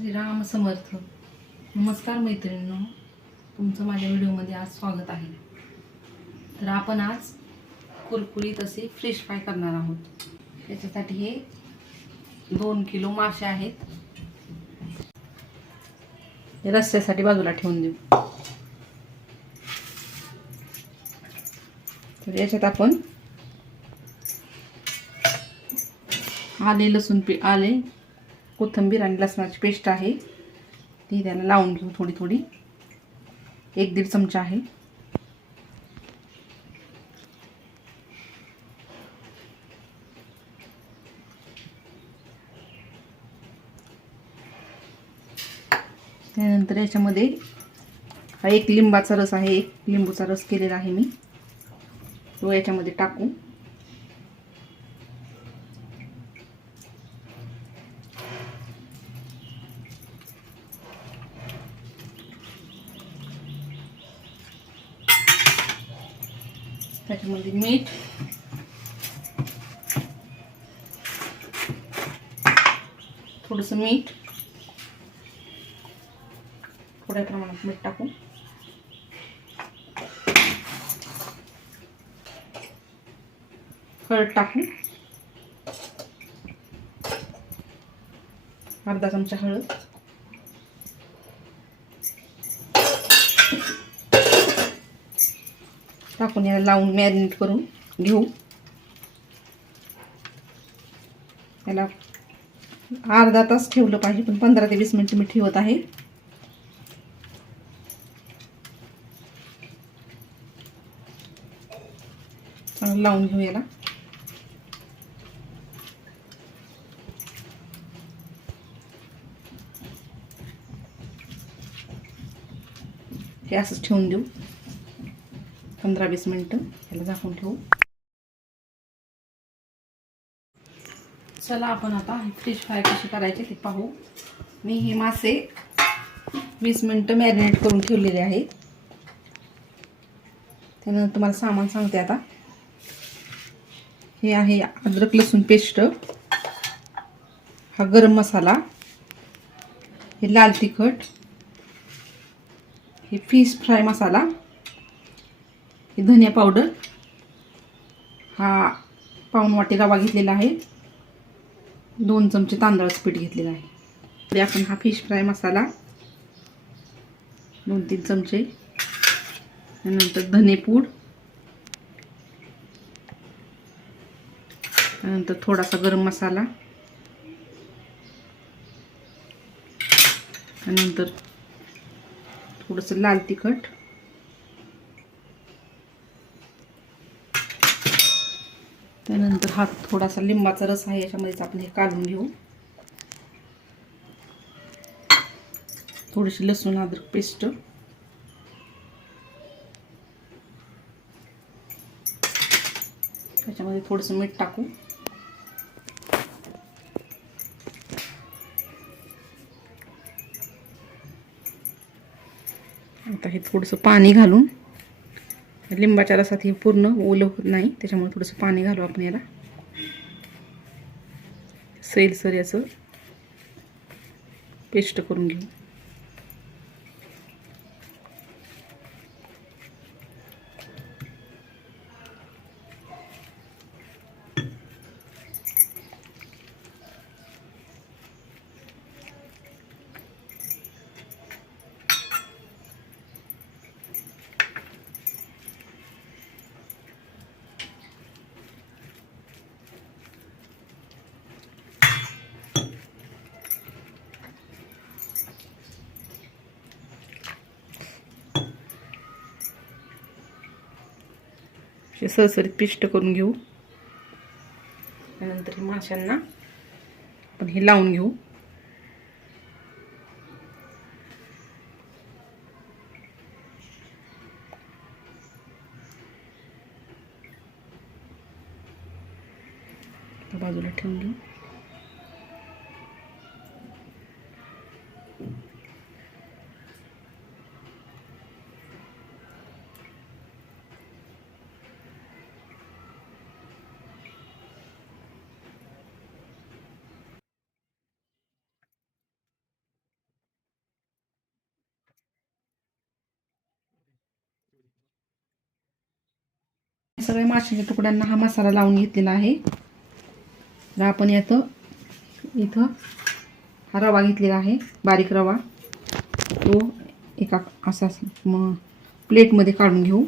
श्रीराम समर्थ. नमस्कार मैत्रिणींनो, तुमचं माझ्या व्हिडिओमध्ये आज स्वागत आहे. तर आपण आज कुरकुरीत असे फिश फ्राय करणार आहोत. त्याच्यासाठी हे 2 किलो मासे आहेत. हे रस्स्यासाठी बाजूला ठेवून देऊ. तर याच्यात आपण आले कोथिंबीर आणि लसणाची पेस्ट आहे ती त्याला लावून घेऊ. थोडी थोडी 1-1.5 चमचा आहे. त्यानंतर याच्यामध्ये हा एक लिंबाचा रस आहे, एक लिंबूचा रस केलेला आहे मी, तो याच्यामध्ये टाकू. त्याच्यामध्ये मीठ, थोडंसं मीठ, थोड्या प्रमाणात मीठ टाकू. हळद टाकू, अर्धा चमचा हळद. टाकून याला लावून मॅरिनेट करून घेऊ. याला अर्धा तास ठेवलं पाहिजे, पण 15 ते 20 मिनिट मी ठेवत आहे. चांगलं लावून घेऊ याला. हे असंच ठेवून देऊ 15-20 मिनिटं. याला झाकून ठेवू. चला आपण आता फिश फ्राय कशी करायचे ते पाहू. मी हे मासे 20 मिनिटं मॅरिनेट करून ठेवलेले आहेत. त्यानंतर तुम्हाला सामान सांगते आता. हे आहे अद्रक लसूण पेस्ट, हा गरम मसाला, हे लाल तिखट, हे फिश फ्राय मसाला, हे धनिया पावडर, हा पाऊण वाटी रवा घेतलेला आहे, 2 चमचे तांदळाचं पीठ घेतलेलं आहे. तर आपण हा फिश फ्राय मसाला 2-3 चमचे, त्यानंतर धनेपूड, त्यानंतर थोडासा गरम मसाला, त्यानंतर थोडंसं लाल तिखट, त्यानंतर हा थोडासा लिंबाचा रस आहे, याच्यामध्येच आपण हे काढून घेऊ. थोडीशी लसूण अद्रक पेस्ट, त्याच्यामध्ये थोडंसं मीठ टाकू. आता हे थोडंसं पाणी घालून, लिंबाच्या रसात हे पूर्ण ओलं होत नाही, त्याच्यामुळे थोडंसं पाणी घालू आपण याला. सैलसर याचं पेस्ट करून घेऊ. सरसरीत पेस्ट करून घेऊ. त्यानंतर हे माशांना आपण हे लावून घेऊ. बाजूला ठेवून घेऊ. सगळ्या माशाच्या तुकड्यांना हा मसाला लावून घेतलेला आहे. तर आपण इथं हा रवा घेतलेला आहे, बारीक रवा. तो एका असा प्लेटमध्ये काढून घेऊ.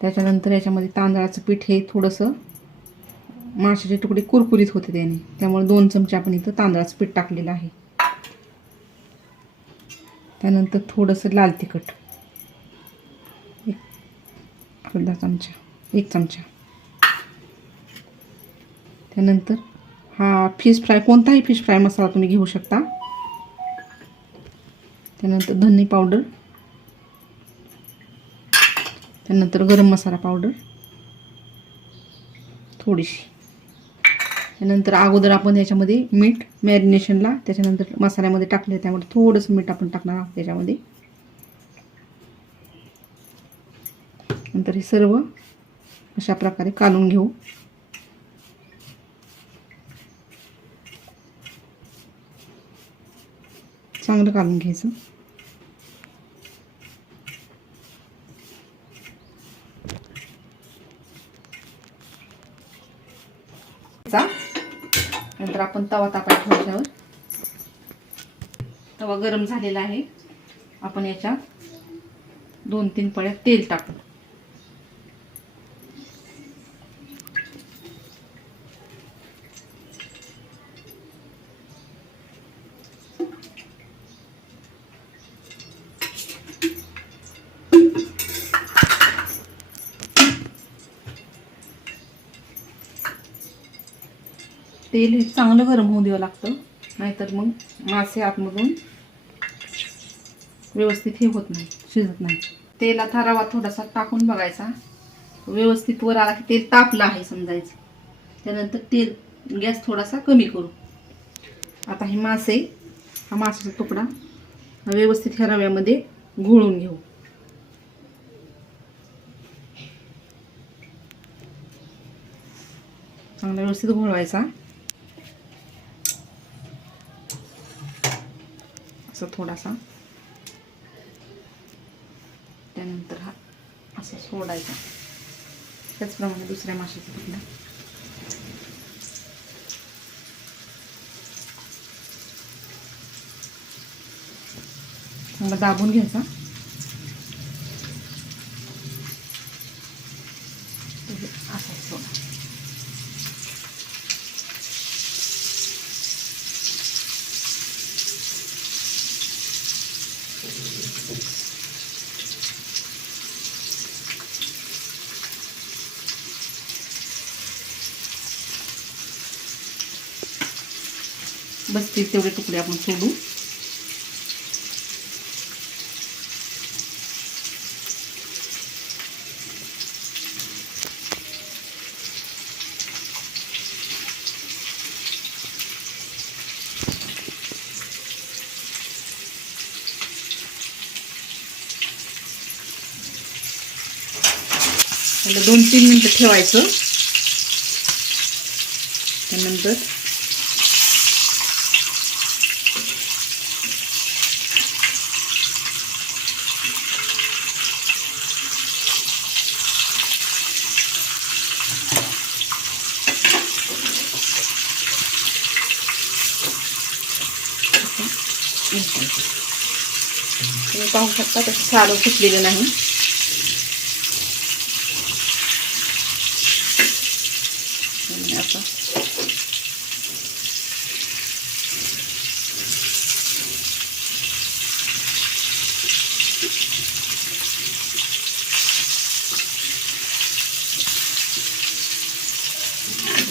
त्याच्यानंतर याच्यामध्ये तांदळाचं पीठ, हे थोडंसं माशाचे तुकडे कुरकुरीत होते त्यामुळे 2 चमचे आपण इथं तांदळाचं पीठ टाकलेलं आहे. त्यानंतर थोडंसं लाल तिखट, 1 चमचा. त्यानंतर हा फिश फ्राय, कोणताही फिश फ्राय मसाला तुम्ही घेऊ शकता. त्यानंतर धने पावडर, त्यानंतर गरम मसाला पावडर थोडीशी. त्यानंतर अगोदर आपण याच्यामध्ये मीठ मॅरिनेशनला त्याच्यानंतर मसाल्यामध्ये टाकले, त्यामुळे थोडंसं मीठ आपण टाकणार आहोत त्याच्यामध्ये. नंतर हे सर्व अशा प्रकारे कालून घेऊ. चांगलं कालून घ्यायचं. नंतर आपण तवा तापायला ठेवल्यावर तवा गरम झालेला आहे. आपण याच्यात 2-3 पळ्या तेल टाकू. तेल हे चांगलं गरम होऊ द्यावं लागतं, नाहीतर मग मासे आतमधून व्यवस्थित हे होत नाही, शिजत नाही. तेलात हा रवा थोडासा टाकून बघायचा, व्यवस्थित वर आला की तेल तापलं आहे समजायचं. त्यानंतर गॅस थोडासा कमी करू. आता हे हा माशाचा तुकडा व्यवस्थित ह्या रव्यामध्ये घोळून घेऊ. चांगला व्यवस्थित घोळवायचा, असं थोडासा. त्यानंतर हा असं सोडायचा. त्याचप्रमाणे दुसऱ्या माशाचा तुकडा. चांगला दाबून घ्यायचा. असं सोडा. बसतील तेवढे तुकडे आपण सोडू. त्याला 2-3 मिनिटं ठेवायचं. त्यानंतर तुम्ही पाहू शकता त्याचं सारं फुटलेलं नाही. आता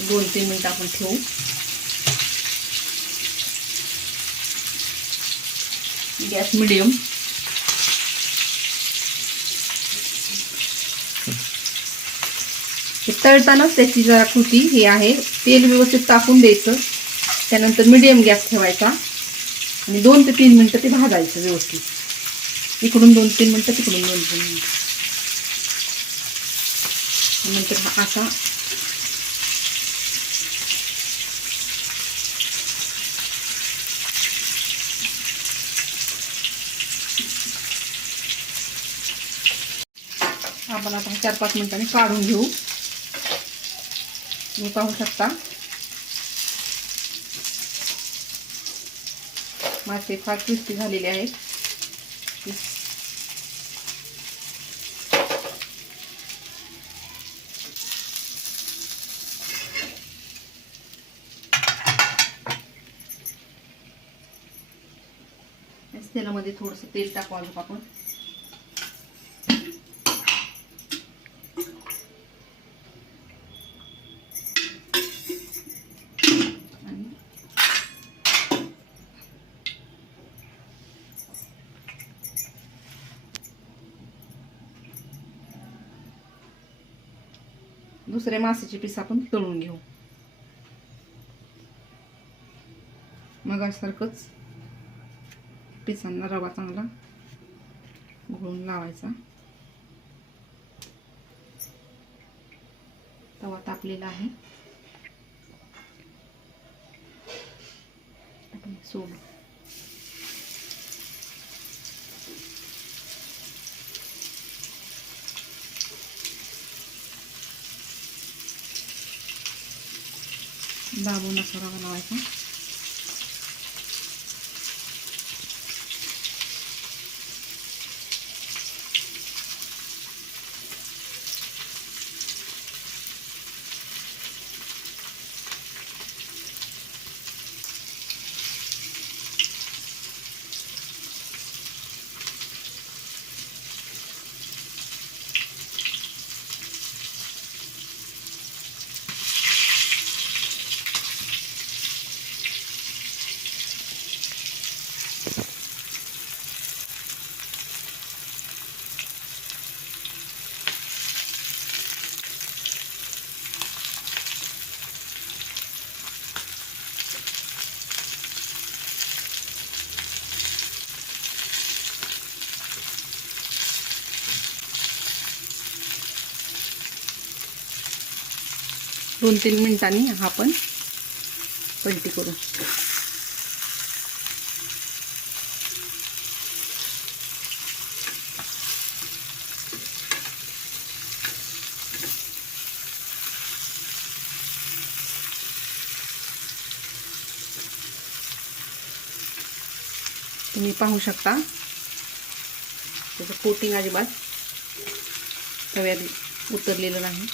2-3 मिनिटं आपण ठेवू. Gas medium. तळतानाच त्याची जरा कृती हे आहे, तेल व्यवस्थित टाकून द्यायचं. त्यानंतर मिडियम गॅस ठेवायचा आणि 2 ते 3 मिनिटं ते भाजायचं व्यवस्थित. इकडून 2-3 मिनिटं, तिकडून 2-3 मिनिटं. नंतर असा आपण आता 4-5 मिनिटांनी काढून घेऊ. तुम्ही पाहू शकता मासे फार क्रिस्पी झालेले आहेत. तेलामध्ये थोडंसं तेल टाकू अजून आपण. दुसरे मासेचे पीस आपण तळून घेऊ. मग सारखंच पिसांना रवा चांगला घोळून लावायचा. तवा तापलेला आहे. आपण सोडू. दाबून असा रवा लावायचा. दोन 3 मिनिटांनी हा आपण पलटी करू. तुम्ही पाहू शकता त्याचं कोटिंग अजिबात तव्यात उतरलेलं नाही.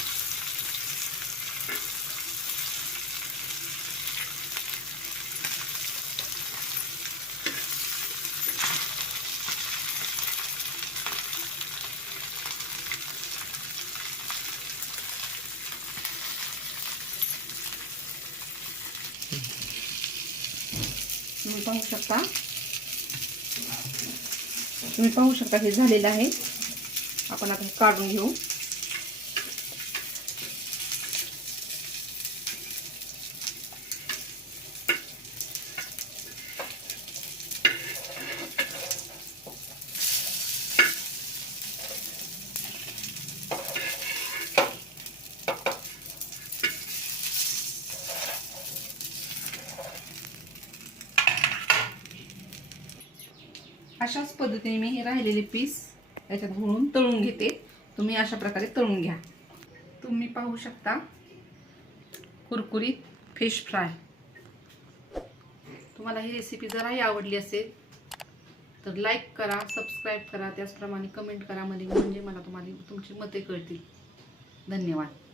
तुम्ही पाहू शकता हे झालेलं आहे. आपण आता काढून घेऊ. अशाच पद्धतीने मी हे राहिलेले पीस याच्यात घोळून तळून घेते. तुम्ही अशा प्रकारे तळून घ्या. तुम्ही पाहू शकता कुरकुरीत फिश फ्राय. तुम्हाला ही रेसिपी जराही आवडली असेल तर लाईक करा, सबस्क्राईब करा, त्याचप्रमाणे कमेंट करा मध्ये, म्हणजे मला तुमची मते कळतील. धन्यवाद.